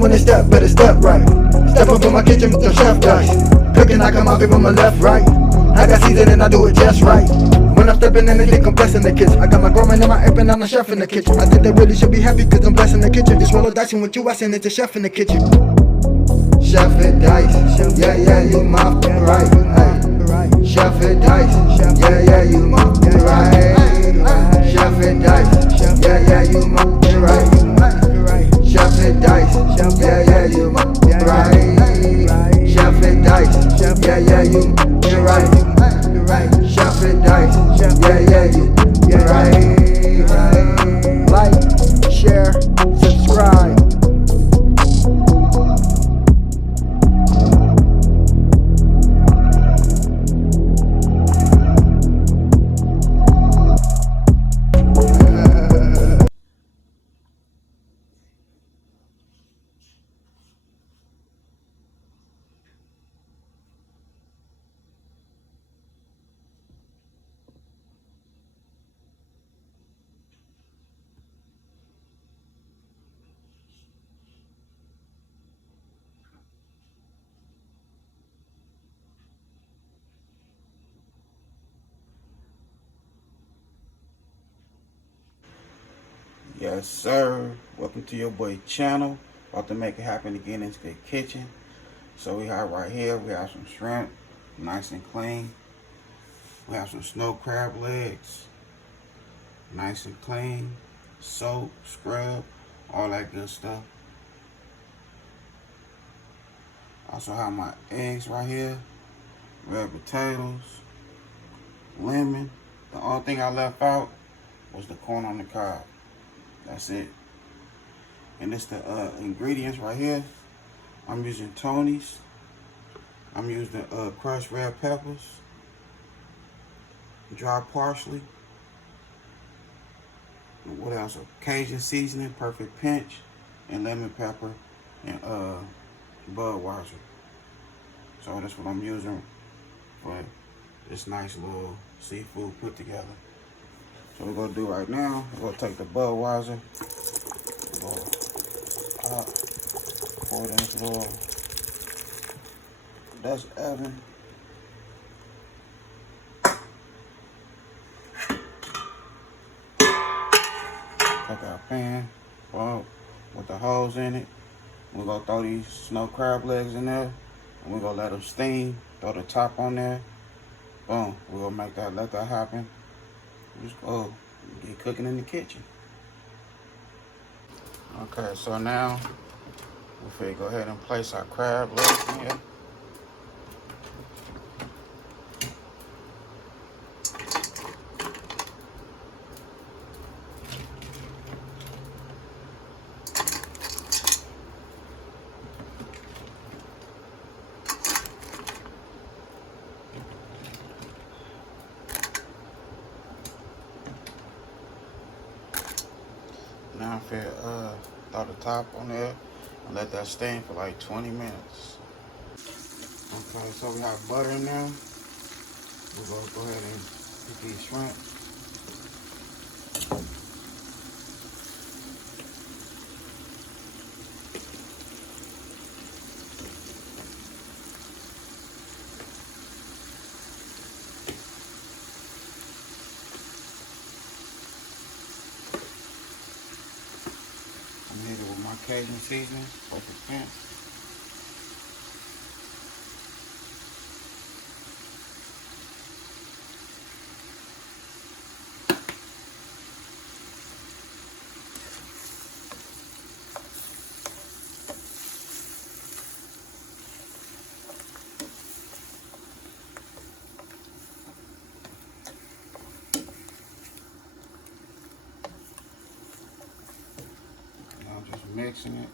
when they step, better step right. Step up in my kitchen with the chef dice. Cooking, I come out from my left, right. I got season and I do it just right. When I'm stepping in, they think I'm blessing the kitchen. I got my grandma and my apron, I'm the chef in the kitchen. I think they really should be happy cause I'm blessing the kitchen. Just roll a dice and with you, I send it to chef in the kitchen. Chef it dice, yeah, yeah, you my right. Hey. Chef it dice, yeah, yeah, you my right. Chef it dice, yeah, yeah, you my right. Chef it dice, yeah, yeah, you my right. Chef it dice, yeah, yeah, you right. Chef it dice, yeah, yeah, you right. Like, share, subscribe. Yes, sir. Welcome to your boy channel. About to make it happen again in the kitchen. So we have right here, we have some shrimp, nice and clean. We have some snow crab legs, nice and clean. Soap, scrub, all that good stuff. Also have my eggs right here, red potatoes, lemon. The only thing I left out was the corn on the cob. That's it. And it's the ingredients right here. I'm using Tony's. I'm using crushed red peppers, dry parsley. And what else? A Cajun seasoning, perfect pinch, and lemon pepper, and Budweiser. So that's what I'm using for this nice little seafood put together. So we're gonna do right now, we're gonna take the Budweiser, we're gonna pour it in this little Dutch oven. Take our pan, with the holes in it. We're gonna throw these snow crab legs in there, and we're gonna let them steam. Throw the top on there. Boom. We're gonna let that happen. Just go get cooking in the kitchen. Okay, so now we're gonna go ahead and place our crab legs in here. Now I'm finna throw the top on there and let that steam for like 20 minutes. Okay, so we have butter in there. We're gonna go ahead and get these shrimp. I'm hitting it with my Cajun seasoning, perfect pinch. I'm just mixing it.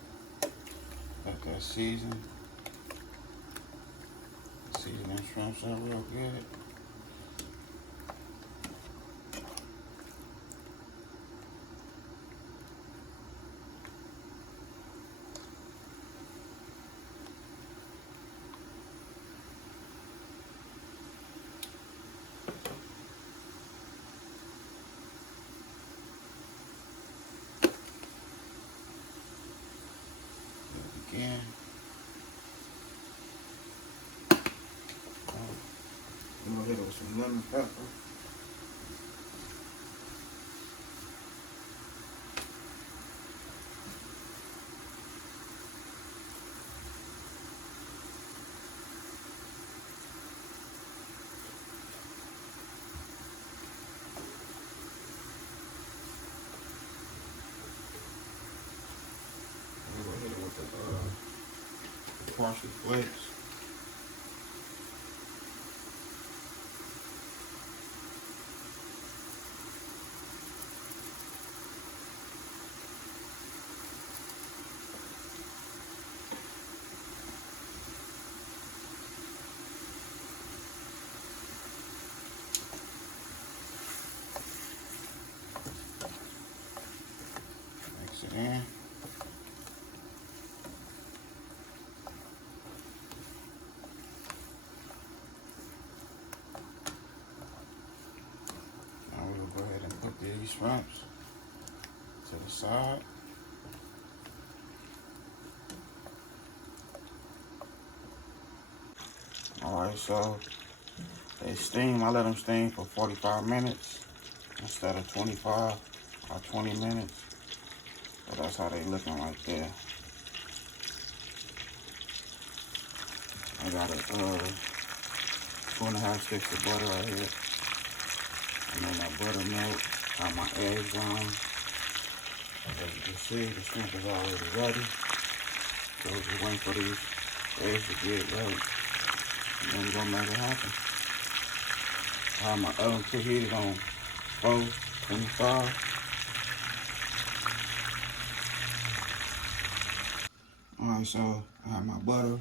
Let that season that shrimps in real good. lemon pepper. I'm gonna hit it with the parsley flakes. Mix it in. Now we'll go ahead and put these shrimps to the side. Alright, so they steam. I let them steam for 45 minutes instead of 25 or 20 minutes. So that's how they looking right there. I got 2.5 sticks of butter right here. And then that buttermilk. Got my eggs on. As you can see, the shrimp is already ready. So we're just waiting for these eggs to get ready. And then we're gonna make it happen. I have my oven preheated on 425. Alright, so I have my butter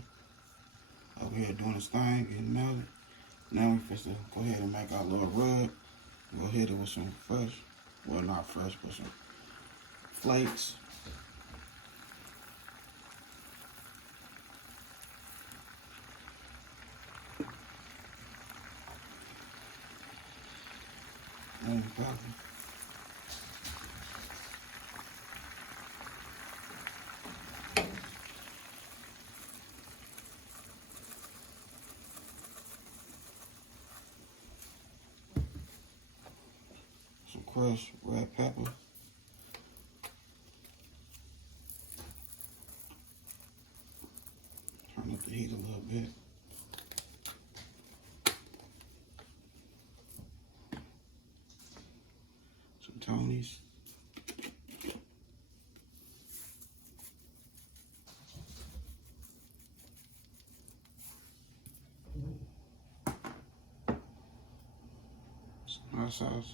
over here doing this thing, getting melted. Now we supposed to go ahead and make our little rub. We'll hit it with some fresh, well not fresh, but some flakes. Lemon pepper. Some crushed red pepper. Turn up the heat a little bit. Some Tonys. Some hot sauce.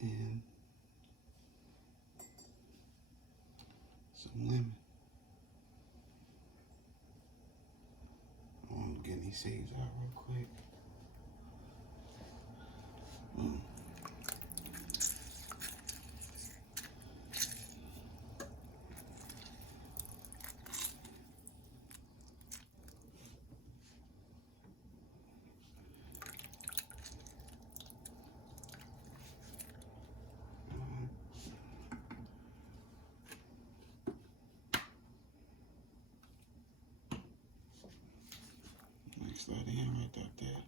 And some lemon. I'm getting these seeds out real quick. Mix that in right up there.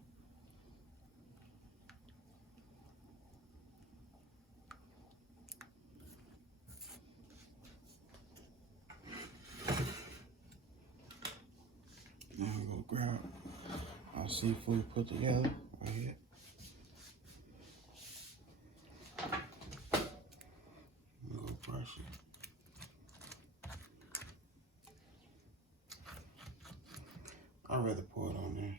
Now we're gonna grab our seafood put together right here. We're gonna brush it. I'd rather pour it on there.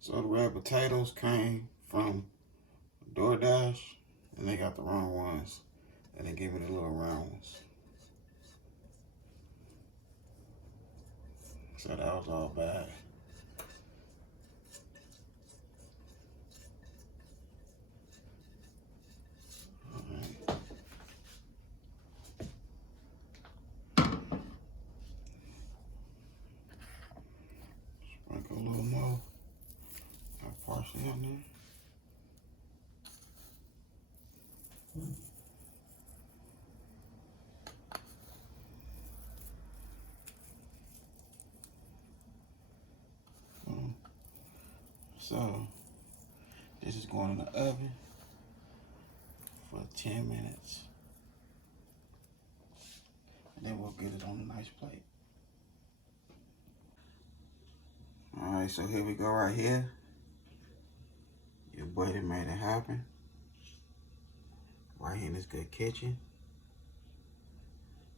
So the red potatoes came from DoorDash, and they got the wrong ones, and they gave me the little round ones. So that was all bad. down there. So, this is going in the oven for 10 minutes. And then we'll get it on a nice plate. Alright, so here we go right here. Your boy done made it happen. Right here in this good kitchen.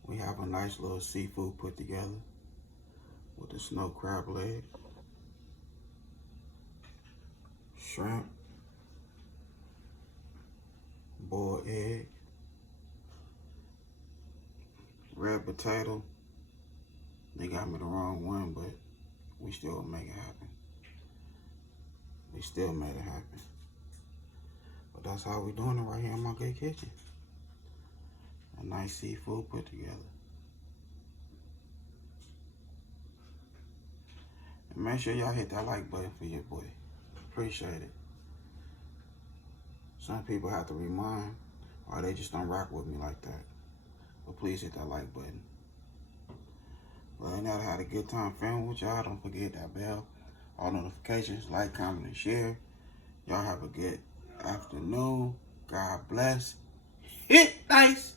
We have a nice little seafood put together with the snow crab leg, shrimp, boiled egg, red potato. They got me the wrong one, but we still make it happen. We still made it happen. But that's how we doing it right here in my good kitchen. A nice seafood put together. And make sure y'all hit that like button for your boy. Appreciate it. Some people have to remind, or they just don't rock with me like that. But please hit that like button. Well, I know I had a good time filming with y'all. Don't forget that bell, all notifications, like, comment, and share. Y'all have a good afternoon. God bless. Hit nice.